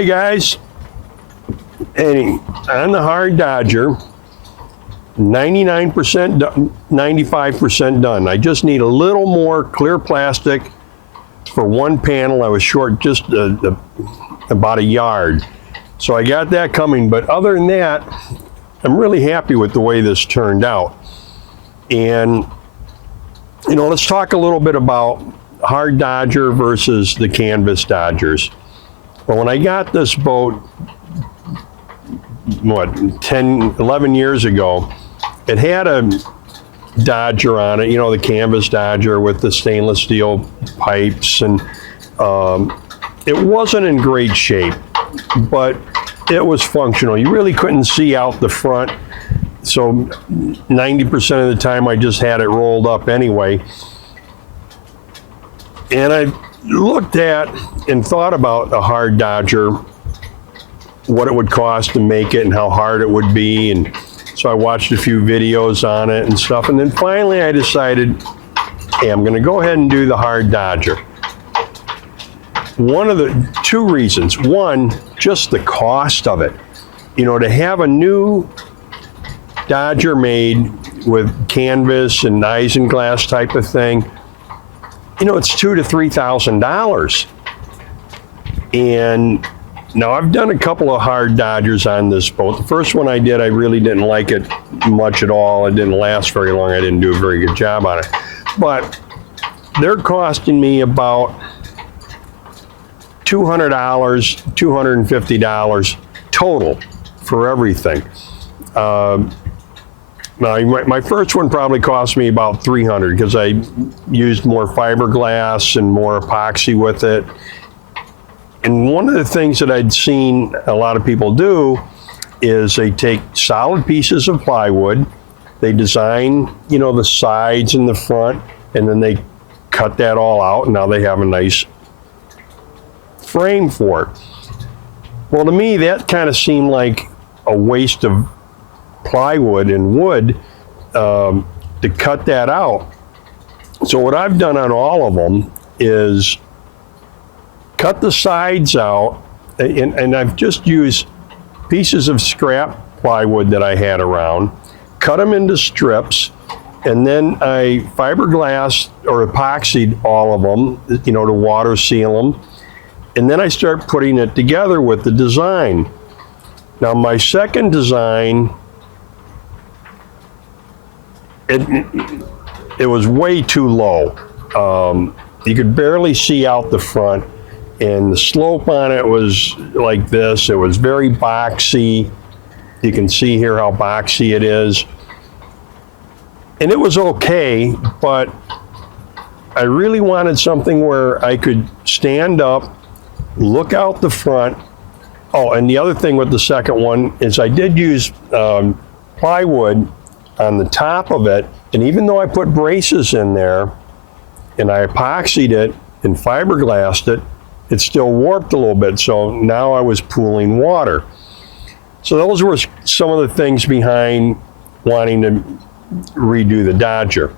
right, guys. And on the hard Dodger, 99% done, 95% done. I just need a little more clear plastic for one panel. I was short just about a yard. So I got that coming, but other than that, I'm really happy with the way this turned out. And, you know, let's talk a little bit about hard Dodger versus the canvas Dodgers. Well, when I got this boat, what, 10, 11 years ago, it had a Dodger on it, you know, the canvas Dodger with the stainless steel pipes, and it wasn't in great shape, but it was functional. You really couldn't see out the front, so 90% of the time I just had it rolled up anyway. And I looked at and thought about a hard Dodger, what it would cost to make it and how hard it would be, and so I watched a few videos on it and stuff, and then finally I decided, hey, I'm going to go ahead and do the hard Dodger. One of the two reasons. One, just the cost of it. You know, to have a new Dodger made with canvas and isinglass type of thing, you know, it's $2,000 to $3,000. And now I've done a couple of hard Dodgers on this boat. The first one I did, I really didn't like it much at all. It didn't last very long. I didn't do a very good job on it. But they're costing me about $200, $250 total for everything. Now, my first one probably cost me about $300 because I used more fiberglass and more epoxy with it. And one of the things that I'd seen a lot of people do is they take solid pieces of plywood, they design, you know, the sides and the front, and then they cut that all out, and now they have a nice frame for it. Well, to me, that kind of seemed like a waste of plywood and wood to cut that out. So what I've done on all of them is cut the sides out, and I've just used pieces of scrap plywood that I had around, cut them into strips, and then I fiberglass or epoxied all of them, you know, to water seal them. And then I start putting it together with the design. Now my second design, it was way too low. You could barely see out the front, and the slope on it was like this. It was very boxy. You can see here how boxy it is. And it was okay, but I really wanted something where I could stand up, look out the front. Oh, and the other thing with the second one is I did use plywood on the top of it, and even though I put braces in there and I epoxied it and fiberglassed it, it still warped a little bit, so now I was pooling water. So those were some of the things behind wanting to redo the Dodger.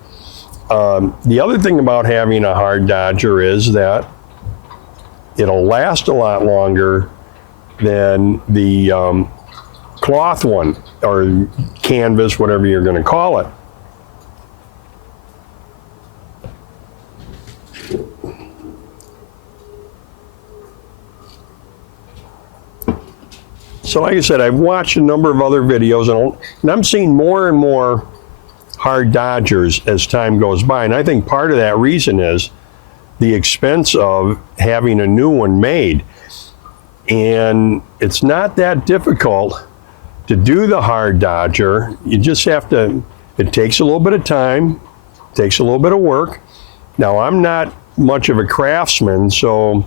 The other thing about having a hard Dodger is that it'll last a lot longer than the cloth one, or canvas, whatever you're going to call it. So like I said, I've watched a number of other videos, and I'm seeing more and more hard Dodgers as time goes by. And I think part of that reason is the expense of having a new one made. And it's not that difficult to do the hard Dodger. You just have to, it takes a little bit of time, takes a little bit of work. Now, I'm not much of a craftsman, so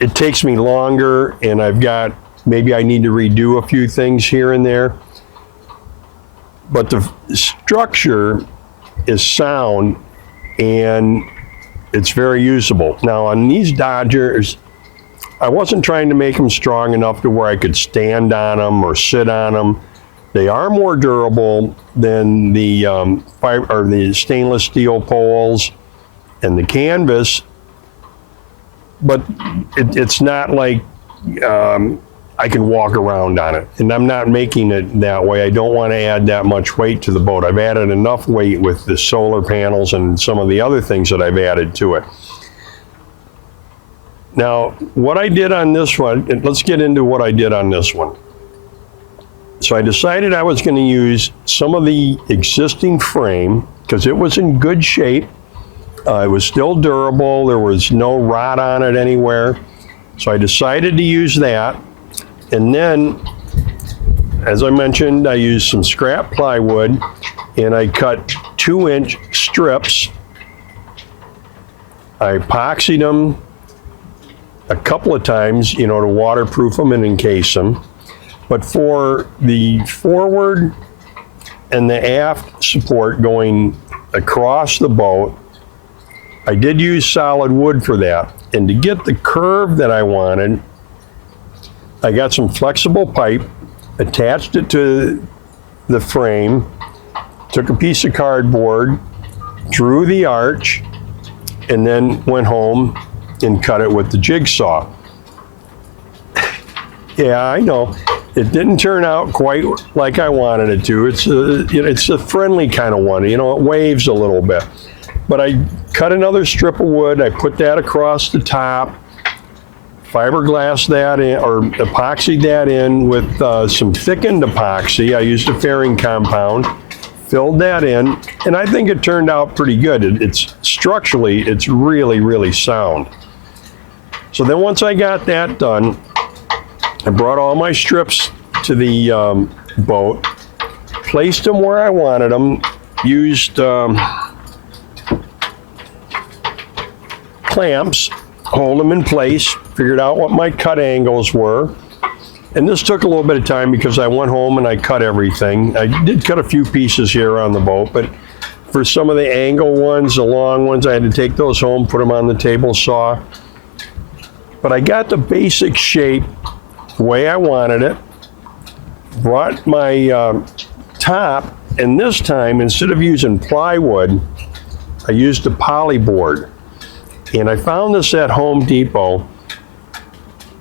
it takes me longer, and I've got, maybe I need to redo a few things here and there. But the structure is sound, and it's very usable. Now, on these Dodgers, I wasn't trying to make them strong enough to where I could stand on them or sit on them. They are more durable than the the stainless steel poles and the canvas, but it's not like I can walk around on it. And I'm not making it that way. I don't want to add that much weight to the boat. I've added enough weight with the solar panels and some of the other things that I've added to it. Now, what I did on this one, let's get into what I did on this one. So I decided I was going to use some of the existing frame because it was in good shape. It was still durable. There was no rot on it anywhere. So I decided to use that. And then, as I mentioned, I used some scrap plywood and I cut 2-inch strips. I epoxied them a couple of times, to waterproof them and encase them. But for the forward and the aft support going across the boat, I did use solid wood for that. And to get the curve that I wanted, I got some flexible pipe, attached it to the frame, took a piece of cardboard, drew the arch, and then went home and cut it with the jigsaw. Yeah, I know. It didn't turn out quite like I wanted it to. It's a friendly kind of one. It waves a little bit. But I cut another strip of wood. I put that across the top, fiberglass that in, or epoxied that in with some thickened epoxy. I used a fairing compound, filled that in, and I think it turned out pretty good. It's structurally, it's really, really sound. So then once I got that done, I brought all my strips to the boat, placed them where I wanted them, used clamps, hold them in place, figured out what my cut angles were. And this took a little bit of time because I went home and I cut everything. I did cut a few pieces here on the boat, but for some of the angle ones, the long ones, I had to take those home, put them on the table saw. But I got the basic shape the way I wanted it, brought my top, and this time, instead of using plywood, I used a poly board. And I found this at Home Depot.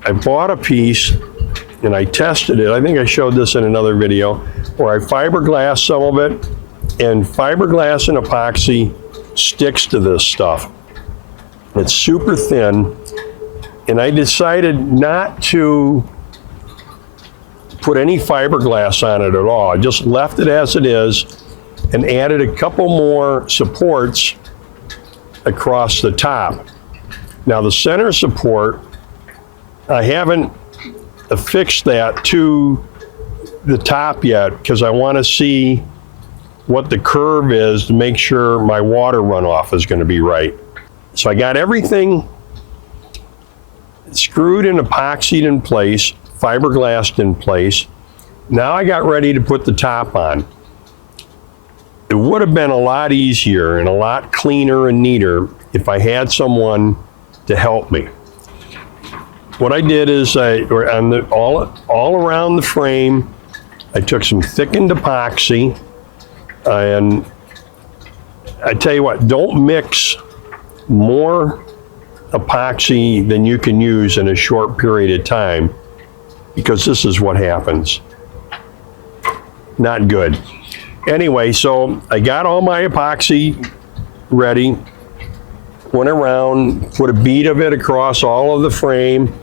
I bought a piece and I tested it. I think I showed this in another video where I fiberglassed some of it, and fiberglass and epoxy sticks to this stuff. It's super thin, and I decided not to put any fiberglass on it at all. I just left it as it is and added a couple more supports across the top. Now the center support, I haven't affixed that to the top yet because I want to see what the curve is to make sure my water runoff is going to be right. So I got everything screwed and epoxied in place, fiberglassed in place. Now I got ready to put the top on. It would have been a lot easier and a lot cleaner and neater if I had someone to help me. What I did is all around the frame, I took some thickened epoxy, and I tell you what, don't mix more epoxy than you can use in a short period of time, because this is what happens. Not good. Anyway, so I got all my epoxy ready, went around, put a bead of it across all of the frame,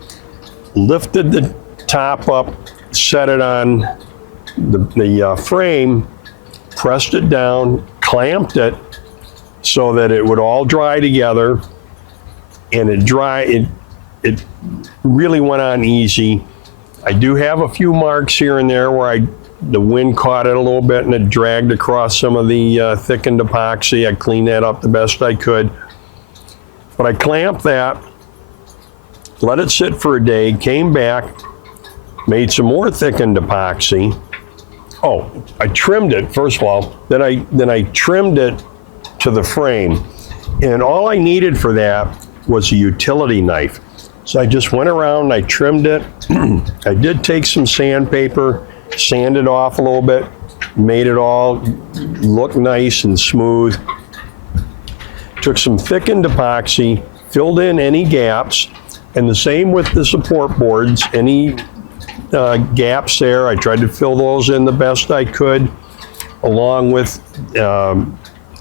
lifted the top up, set it on the frame, pressed it down, clamped it so that it would all dry together, and it really went on easy. I do have a few marks here and there where the wind caught it a little bit and it dragged across some of the thickened epoxy. I cleaned that up the best I could. But I clamped that, let it sit for a day, came back, made some more thickened epoxy. Oh, I trimmed it, first of all, then I trimmed it to the frame. And all I needed for that was a utility knife. So I just went around and I trimmed it. I did take some sandpaper, sanded off a little bit, made it all look nice and smooth. Took some thickened epoxy, filled in any gaps. And the same with the support boards. Any gaps there, I tried to fill those in the best I could, along with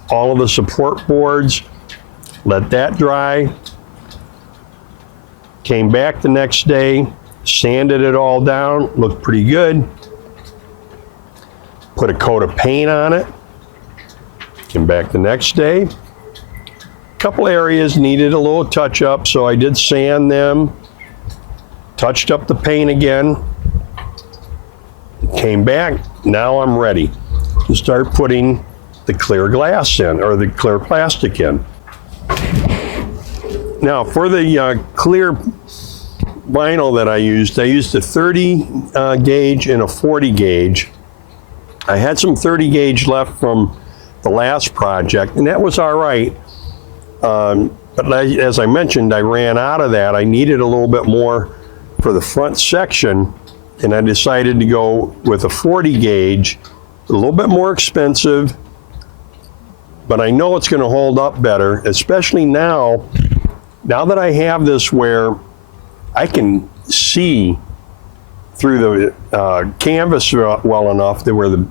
all of the support boards. Let that dry. Came back the next day, sanded it all down, looked pretty good. Put a coat of paint on it. Came back the next day. A couple areas needed a little touch up, so I did sand them. Touched up the paint again. Came back, now I'm ready to start putting the clear glass in, or the clear plastic in. Now for the clear vinyl that I used a 30 gauge and a 40 gauge. I had some 30 gauge left from the last project, and that was all right. But as I mentioned, I ran out of that. I needed a little bit more for the front section, and I decided to go with a 40 gauge, a little bit more expensive, but I know it's going to hold up better, especially now that I have this where I can see through the canvas well enough that where the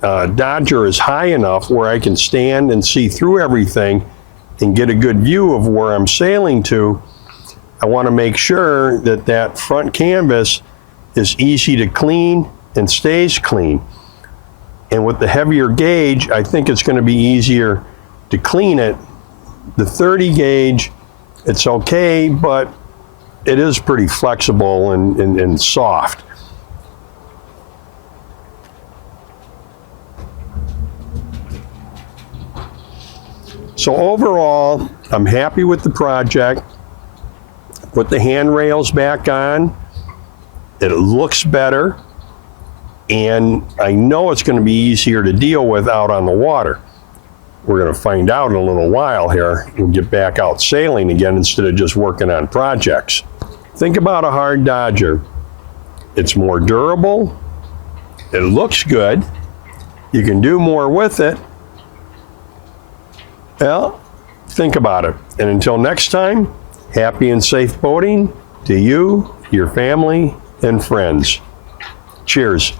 Dodger is high enough where I can stand and see through everything and get a good view of where I'm sailing to. I want to make sure that that front canvas is easy to clean and stays clean. And with the heavier gauge, I think it's going to be easier to clean it. The 30 gauge, it's okay, but it is pretty flexible and soft. So overall, I'm happy with the project. Put the handrails back on. It looks better. And I know it's going to be easier to deal with out on the water. We're going to find out in a little while here and get back out sailing again instead of just working on projects. Think about a hard Dodger. It's more durable. It looks good. You can do more with it. Well, think about it. And until next time, happy and safe boating to you, your family, and friends. Cheers.